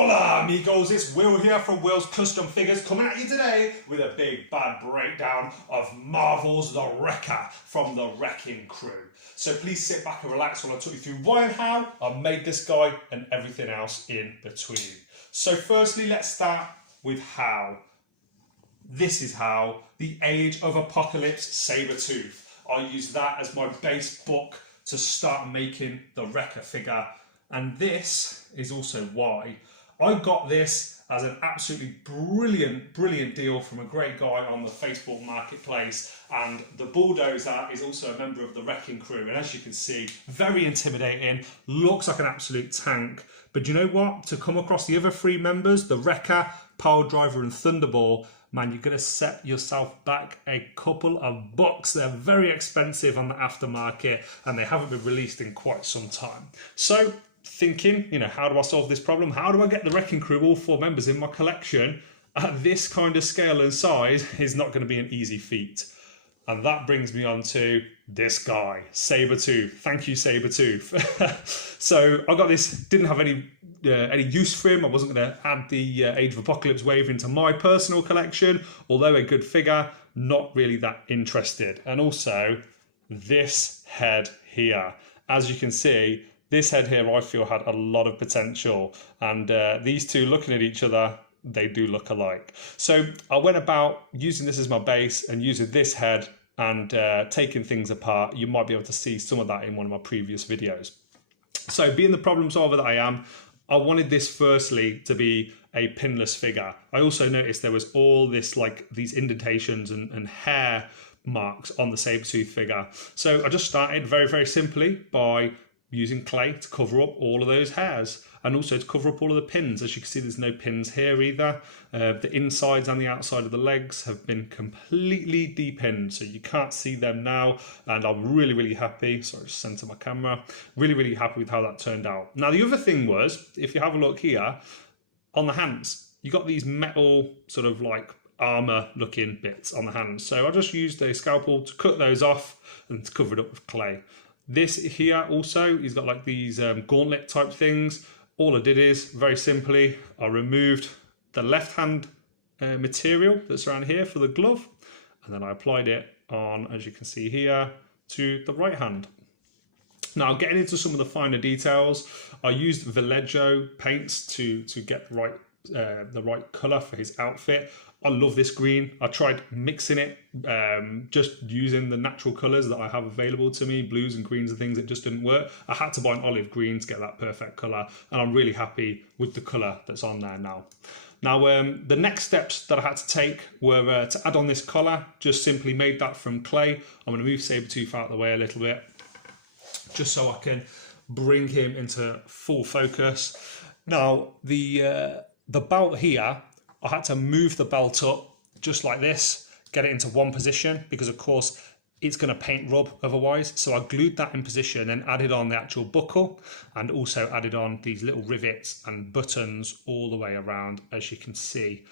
Hola amigos, it's Will here from Will's Custom Figures coming at you today with a big bad breakdown of Marvel's The Wrecker from the Wrecking Crew. So please sit back and relax while I talk you through why and how I made this guy and everything else in between. So firstly, let's start with how. This is how the Age of Apocalypse Sabretooth. I used that as my base book to start making the Wrecker figure. And this is also why I got this as an absolutely brilliant deal from a great guy on the Facebook marketplace. And the bulldozer is also a member of the Wrecking Crew. And as you can see, very intimidating, looks like an absolute tank. But you know what? To come across the other three members, the Wrecker, piledriver and Thunderball, man, you're going to set yourself back a couple of bucks. They're very expensive on the aftermarket and they haven't been released in quite some time. So thinking, how do I solve this problem? How do I get the Wrecking Crew, all four members in my collection at this kind of scale and size is not going to be an easy feat. And that brings me on to this guy, Sabretooth. Thank you, Sabretooth. So I got this, didn't have any use for him. I wasn't going to add the Age of Apocalypse wave into my personal collection, although a good figure, not really that interested. And also this head here, as you can see, this head here I feel had a lot of potential, and these two looking at each other, they do look alike. So I went about using this as my base and using this head and taking things apart. You might be able to see some of that in one of my previous videos. So being the problem solver that I am, I wanted this firstly to be a pinless figure. I also noticed there was all this, like these indentations and hair marks on the Sabretooth figure. So I just started very simply by using clay to cover up all of those hairs and also to cover up all of the pins. As you can see, there's no pins here either. The insides and the outside of the legs have been completely depinned, so you can't see them now, and I'm really happy. Sorry, just center my camera. Really happy with how that turned out. Now the other thing was, if you have a look here on the hands, you got these metal sort of like armor looking bits on the hands, so I just used a scalpel to cut those off and to cover it up with clay. This here also, he's got like these gauntlet type things. All I did is, very simply, I removed the left hand material that's around here for the glove, and then I applied it on, as you can see here, to the right hand. Now, getting into some of the finer details, I used Vallejo paints to get the right colour for his outfit. I love this green. I tried mixing it, just using the natural colours that I have available to me, blues and greens and things. It just didn't work. I had to buy an olive green to get that perfect colour, and I'm really happy with the colour that's on there now. Now, the next steps that I had to take were to add on this collar. Just simply made that from clay. I'm going to move Sabretooth out of the way a little bit, just so I can bring him into full focus. Now, the belt here, I had to move the belt up just like this, get it into one position, because of course it's going to paint rub otherwise. So I glued that in position and added on the actual buckle, and also added on these little rivets and buttons all the way around, as you can see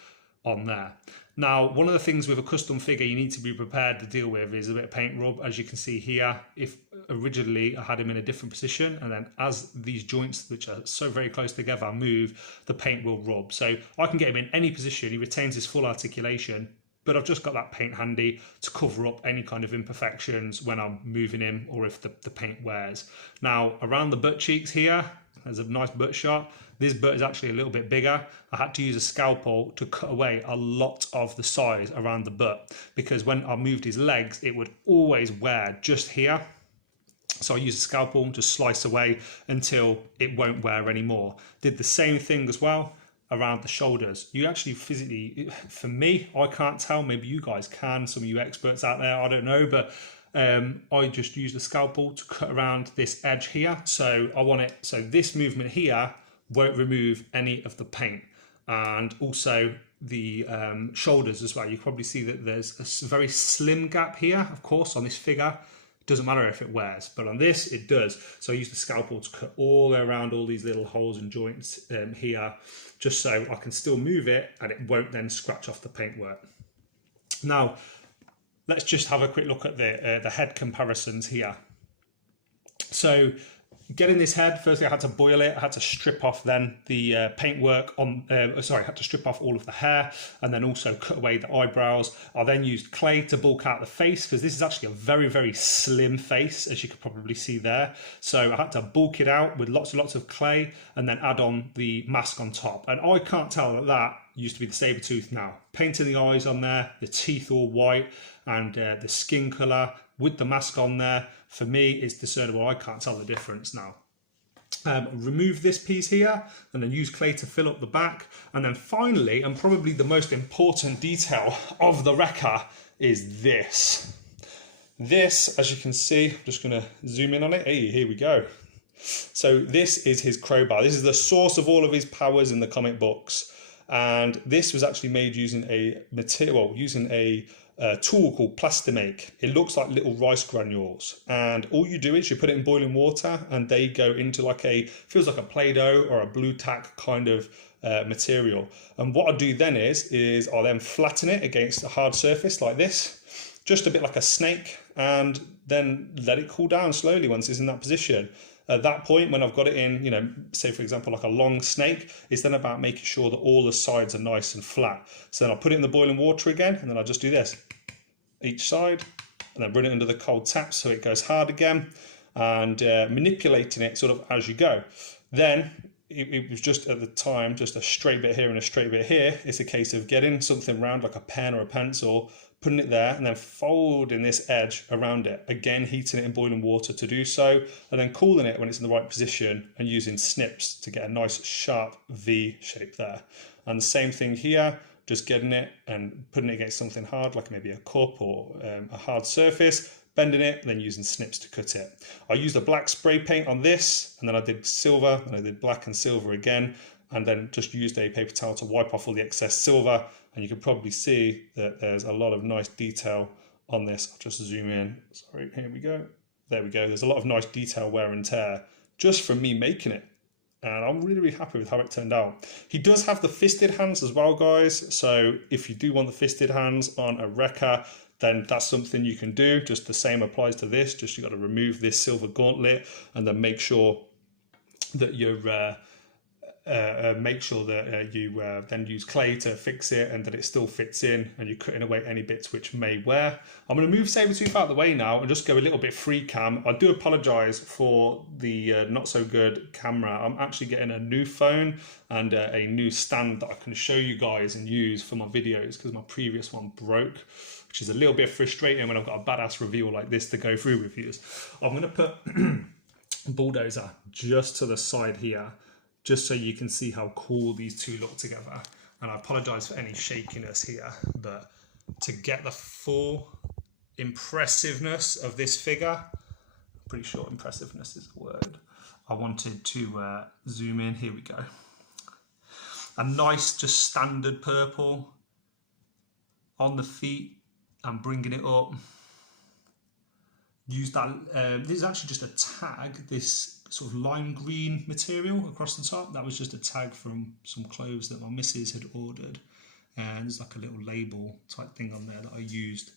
on there. Now, one of the things with a custom figure you need to be prepared to deal with is a bit of paint rub. As you can see here, if originally I had him in a different position, and then as these joints, which are so very close together, move, the paint will rub. So I can get him in any position, he retains his full articulation, but I've just got that paint handy to cover up any kind of imperfections when I'm moving him or if the paint wears. Now, around the butt cheeks here, there's a nice butt shot. This butt is actually a little bit bigger. I had to use a scalpel to cut away a lot of the size around the butt, because when I moved his legs, it would always wear just here. So I used a scalpel to slice away until it won't wear anymore. Did the same thing as well around the shoulders. You actually physically, for me, I can't tell, maybe you guys can, some of you experts out there, I don't know, but I just used a scalpel to cut around this edge here. So I want it, so this movement here won't remove any of the paint. And also the shoulders as well. You can probably see that there's a very slim gap here, of course, on this figure. It doesn't matter if it wears, but on this it does. So I used the scalpel to cut all the way around all these little holes and joints here, just so I can still move it and it won't then scratch off the paintwork. Now, let's just have a quick look at the head comparisons here. So getting this head, firstly I had to boil it. I had to strip off then the paintwork on, I had to strip off all of the hair and then also cut away the eyebrows. I then used clay to bulk out the face because this is actually a very, very slim face, as you could probably see there. So I had to bulk it out with lots and lots of clay and then add on the mask on top. And I can't tell that that used to be the Sabretooth now. Painting the eyes on there, the teeth all white and the skin colour with the mask on there, for me it's discernible. I can't tell the difference now. Remove this piece here and then use clay to fill up the back. And then finally, and probably the most important detail of the Wrecker, is this. This, as you can see, I'm just going to zoom in on it. Hey, here we go. So this is his crowbar. This is the source of all of his powers in the comic books. And this was actually made using a material, using a tool called Plastimake. It looks like little rice granules, and all you do is you put it in boiling water and they go into like feels like a Play-Doh or a blue tack kind of material. And what I do then is I'll then flatten it against a hard surface like this, just a bit like a snake, and then let it cool down slowly once it's in that position. At that point, when I've got it in, you know, say for example, like a long snake, it's then about making sure that all the sides are nice and flat. So then I'll put it in the boiling water again, and then I'll just do this, each side, and then run it under the cold tap so it goes hard again, and manipulating it sort of as you go. Then it was just at the time, just a straight bit here and a straight bit here. It's a case of getting something round like a pen or a pencil, putting it there and then folding this edge around it. Again, heating it in boiling water to do so, and then cooling it when it's in the right position and using snips to get a nice sharp V shape there. And the same thing here, just getting it and putting it against something hard, like maybe a cup or a hard surface, bending it, and then using snips to cut it. I used a black spray paint on this, and then I did silver, and I did black and silver again, and then just used a paper towel to wipe off all the excess silver. And you can probably see that there's a lot of nice detail on this. I'll just zoom in. Sorry, here we go. There we go. There's a lot of nice detail, wear and tear, just from me making it. And I'm really, really happy with how it turned out. He does have the fisted hands as well, guys. So if you do want the fisted hands on a Wrecker, then that's something you can do. Just the same applies to this. Just you got to remove this silver gauntlet and then make sure that you're you then use clay to fix it and that it still fits in, and you're cutting away any bits which may wear. I'm going to move Sabretooth out of the way now and just go a little bit free cam. I do apologise for the not so good camera. I'm actually getting a new phone and a new stand that I can show you guys and use for my videos, because my previous one broke, which is a little bit frustrating when I've got a badass reveal like this to go through with you. I'm going to put Bulldozer just to the side here, just so you can see how cool these two look together. And I apologise for any shakiness here, but to get the full impressiveness of this figure, I'm pretty sure impressiveness is a word, I wanted to zoom in. Here we go. A nice, just standard purple on the feet and bringing it up. Use that, this is actually just a tag, this sort of lime green material across the top. That was just a tag from some clothes that my missus had ordered, and there's like a little label type thing on there that I used.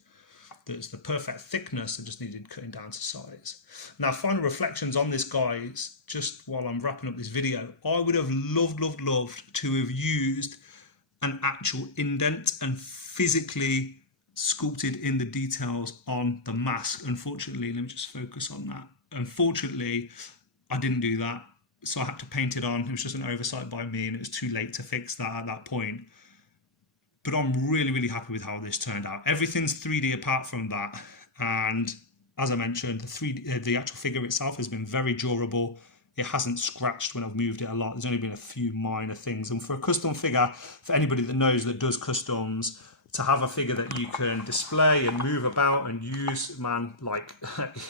That's the perfect thickness. I just needed cutting down to size. Now, final reflections on this, guys, just while I'm wrapping up this video. I would have loved to have used an actual indent and physically sculpted in the details on the mask. Unfortunately, let me just focus on that. Unfortunately, I didn't do that, so I had to paint it on. It was just an oversight by me, and it was too late to fix that at that point. But I'm really, really happy with how this turned out. Everything's 3D apart from that, and as I mentioned, the actual figure itself has been very durable. It hasn't scratched when I've moved it a lot. There's only been a few minor things. And for a custom figure, for anybody that knows that does customs, to have a figure that you can display and move about and use, man, like,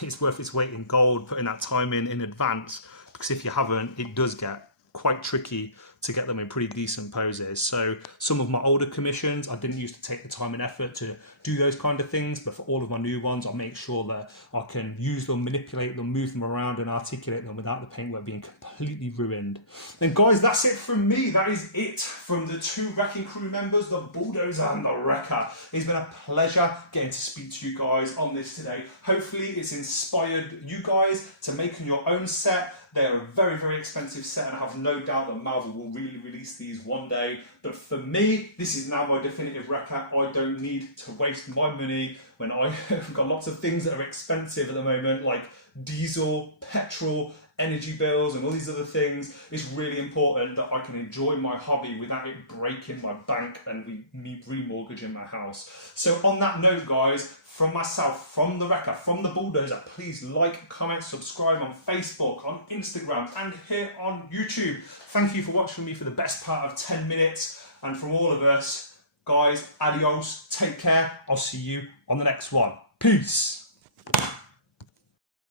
it's worth its weight in gold, putting that time in advance, because if you haven't, it does get quite tricky to get them in pretty decent poses. So some of my older commissions, I didn't used to take the time and effort to do those kind of things, but for all of my new ones, I'll make sure that I can use them, manipulate them, move them around and articulate them without the paintwork being completely ruined. Then guys, that's it from me. That is it from the two Wrecking Crew members, the Bulldozer and the Wrecker. It's been a pleasure getting to speak to you guys on this today. Hopefully it's inspired you guys to making your own set. They're a very, very expensive set, and I have no doubt that Marvel will really release these one day. But for me, this is now my definitive Wrecker. I don't need to waste my money when I've got lots of things that are expensive at the moment, like diesel, petrol, energy bills and all these other things. It's really important that I can enjoy my hobby without it breaking my bank and me remortgaging my house. So on that note, guys, from myself, from the Wrecker, from the Bulldozer, please like, comment, subscribe on Facebook, on Instagram and here on YouTube. Thank you for watching me for the best part of 10 minutes, and from all of us, guys, adios, take care. I'll see you on the next one. Peace.